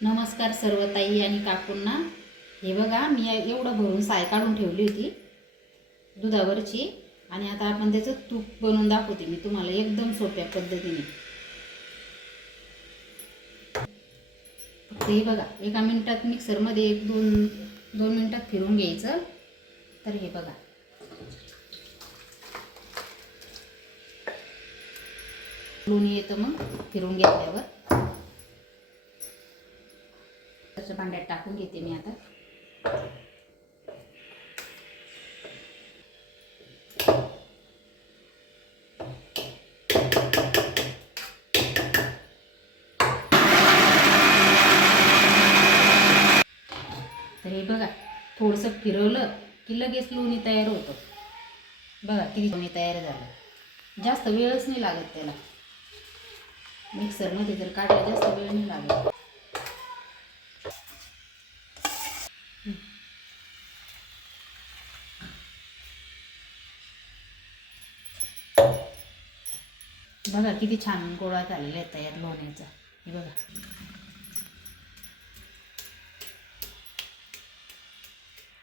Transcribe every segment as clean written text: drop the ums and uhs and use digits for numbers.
नमस्कार सर्व ताई आणि काकूंना. हे बघा, मी एवढं भरून साय काढून ठेवली होती दुधावरची आणि आता आपण त्याचं तूप बनवून दाखवते मी तुम्हाला एकदम सोप्या पद्धतीने. फक्त हे बघा, 1 मिनिटात मिक्सरमध्ये 2 मिनिटात फिरून घ्यायचं. तर हे बघा, लोणी येतं मग फिरून घेतल्यावर. त्याच्या भांड्यात टाकून घेते मी आता. तर हे बघा, थोडंसं फिरवलं की लगेच लोणी तयार होतं. बघा किती लोणी तयार झालं. जास्त वेळच नाही लागत त्याला. मिक्सरमध्ये जर काढलं जास्त वेळ नाही लागत. बघा किती छान गोळा झालेला आहे तयार लोण्याचा. हे बघा,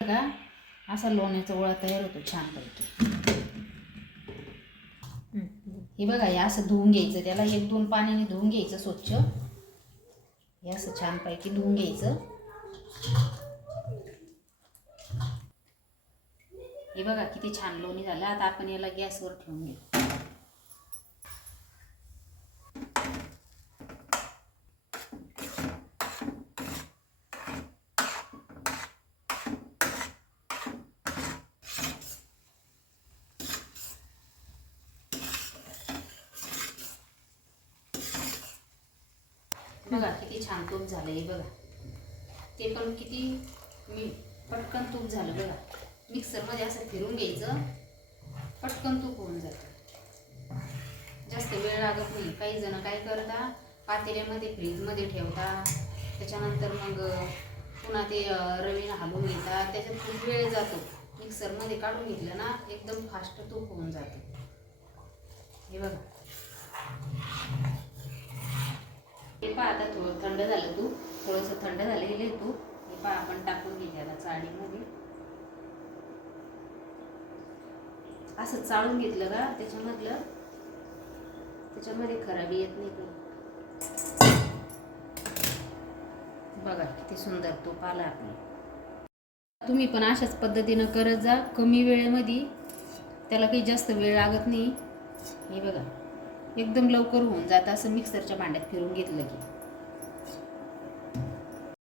बघा असा लोण्याचा गोळा तयार होतो छानपैकी. हे बघा, हे असं धुवून घ्यायचं. त्याला 1-2 पाण्याने धुवून घ्यायचं स्वच्छ. हे असं छानपैकी धुवून घ्यायचं. हे बघा किती छान लोणी झालं. आता आपण याला गॅसवर ठेवून घेऊ. बघा किती छान तूप झालं. हे बघा, ते पण किती पटकन तूप झालं. बघा, मिक्सरमध्ये असं फिरून घ्यायचं, पटकन तूप होऊन जातं. जास्त वेळ लागत नाही. काही जण काय करता, पातेल्यामध्ये फ्रीजमध्ये ठेवता, त्याच्यानंतर मग पुन्हा ते रवीनं हलवून घेतात. त्याच्यात खूप वेळ जातो. मिक्सरमध्ये काढून घेतलं ना, एकदम फास्ट तूप होऊन जातं. हे बघा, हे पहा आता थोडं थंड झालं तूप. थोडंसं थंड झालं गेले तूप. हे पहा, आपण टाकून घेऊ त्याला चाळणीमध्ये. असं चाळून घेतलं का त्याच्यामध्ये खराबी येत नाही. बघा किती सुंदर तूप आलं आपलं. तुम्ही पण अशाच पद्धतीनं करत जा. कमी वेळेमध्ये, त्याला काही जास्त वेळ लागत नाही. हे बघा, एकदम लवकर होऊन जातं असं मिक्सरच्या भांड्यात फिरून घेतलं की.